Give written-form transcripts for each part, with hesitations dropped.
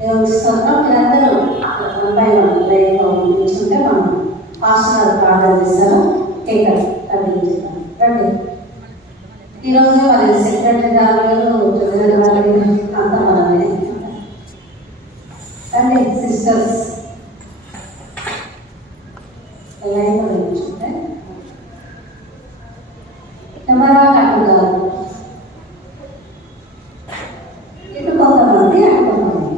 దేవుడి స్తోత్రం. మీరందరూ నిల్చుంటే మనం పాస్టర్ ప్రార్థన చేస్తారు. కేక్ కటింగ్ చేస్తాం. రండి. ఈరోజు మరి సెక్రటరీ గారు ట్రెజరర్ గారు అంతా మనమే. రండి సిస్టర్స్ లైన్ నిల్చుంటే కెమెరా కట్టు గారు ఇటు కొంతమంది అటు కొంతమంది.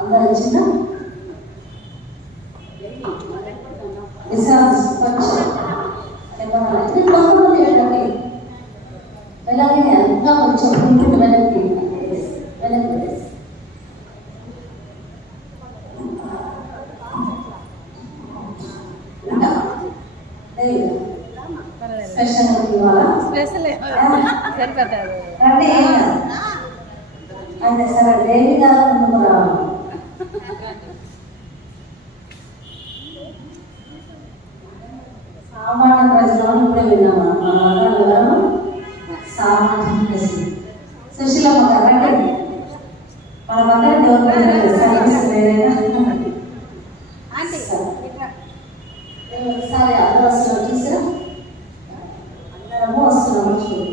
అందరు వచ్చిందా? వెనక్కి అంతా కొంచెం వెనక్కి వెనక్కి స్పెషల్ ఇవాళ అంటే అంటే సరే దేవి గారు సామాన్య ప్రజలను కూడా విన్నామా? వివరము సామాన్య ప్రజలు. సుశీలమ్మ గారు రండి. మన దగ్గర దేవుడు సర్వీస్ లేదైనా ఒకసారి అందరూ వస్తున్నాం చూసారా? అందరము వస్తున్నాము చూడు.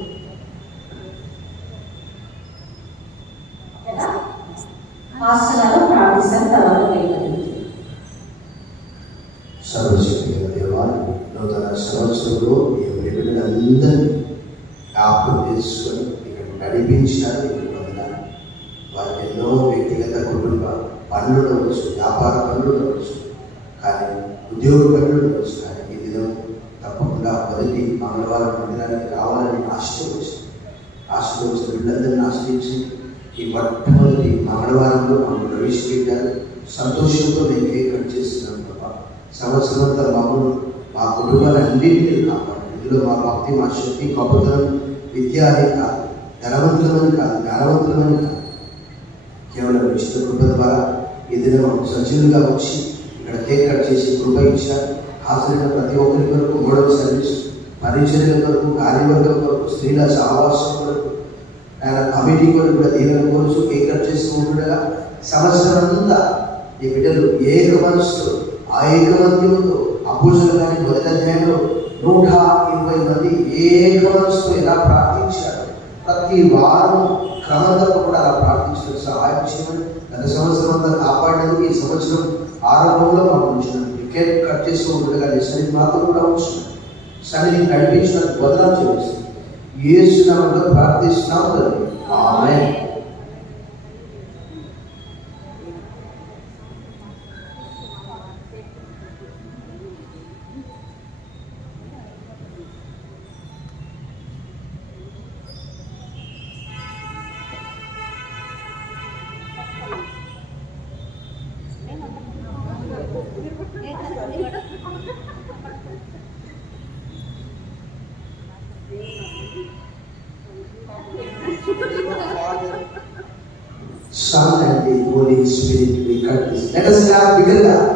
హాస్టల్లో ప్రార్థిస్తాను. తర్వాత సర్వశక్తి దేవాన్ని నూతన సంవత్సరంలో ఈ బిడ్డలందరినీ జ్ఞాపకం చేసుకొని ఇక్కడ నడిపించినారు. ఇక్కడ పొందాలి. వారికి ఎన్నో వ్యక్తిగత కుటుంబ పనులు ఉండవచ్చు, వ్యాపార పనులు ఉండవచ్చు, కానీ ఉద్యోగ పనులు ఉండవచ్చు. కానీ ఈ దినం తప్పకుండా మొదటి మంగళవారం మందిరానికి రావాలని ఆశీర్వదించిన బిడ్డలందరినీ ఆశ్రయించి ఈ మొట్టమొదటి మంగళవారంలో మనం ప్రవేశపెట్టారు. సంతోషంతో నేను కేక్ కట్ చేస్తున్నాను. సంవత్సరంతో మమ్మల్ని మా కుటుంబాలన్నింటినీ కాపాడు. ఇందులో మా భక్తి, మా శక్తి, గొప్పతనం, విద్య అని కాదు, ధనవంతులమని కాదు, జ్ఞానవంతులమని కాదు, కేవలం ఇచ్చిన కృప ద్వారా ఈ దినం సజీవులుగా వచ్చి ఇక్కడ కేక్ కట్ చేసి కృప ఇచ్చారు. హాజరైన ప్రతి ఒక్కరి వరకు, మూడవ సర్వీస్ పరిచర్య వరకు, కార్యవర్గం వరకు, స్త్రీల సహవాసం వరకు, ఆయన కమిటీ వరకు కూడా దీవెన కోరుచు కేక్ కట్ చేస్తూ ఉండగా సంవత్సరం అంతా ఈ బిడ్డలు ఏక మనసుతో ఆ ఏకమత్యంతో అపోస్తలుల కార్యం మొదటి అధ్యాయంలో 120 మంది ఏక మనసుతో ఎలా ప్రార్థించారు. ప్రతి వారం క్రమం తప్పకుండా అలా ప్రార్థించడం సహాయం చేయమని గత సంవత్సరం అంతా కాపాడినందుకు ఈ సంవత్సరం ఆరంభంలో మాకు ఉంచినందుకు కేక్ కట్ చేస్తూ ఉండగా సన్నిధి మాత్రం కూడా ఉంచున్నాను. సన్నిధిని నడిపించినందుకు వదనాలు చెల్లిస్తుంది. యేసు నామములో ప్రార్థిస్తున్నాము తండ్రి. ఆమేన్. Son and the Holy Spirit we cut this. Let us clap bigger. Yeah.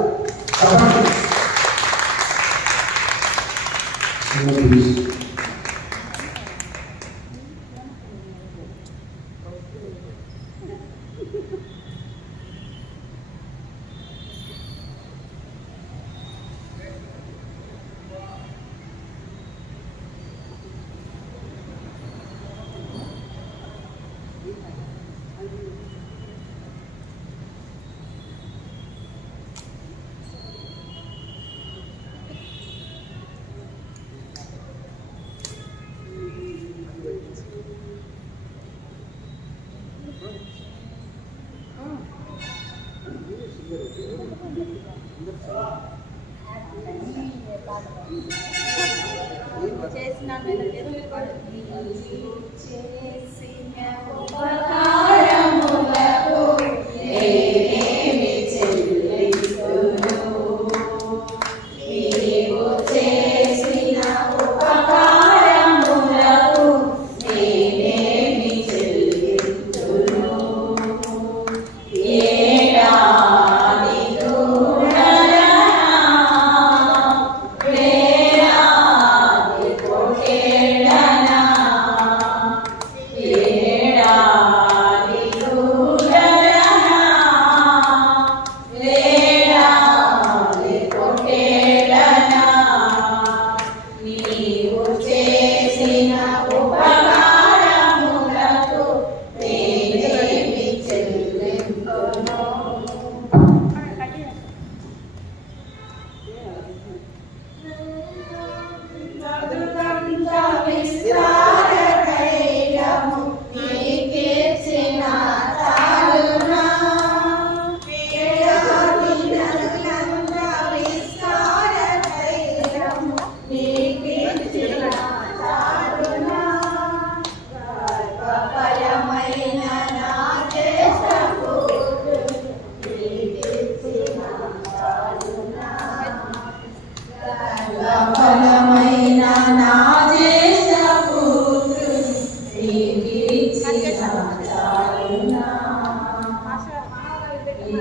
ఈ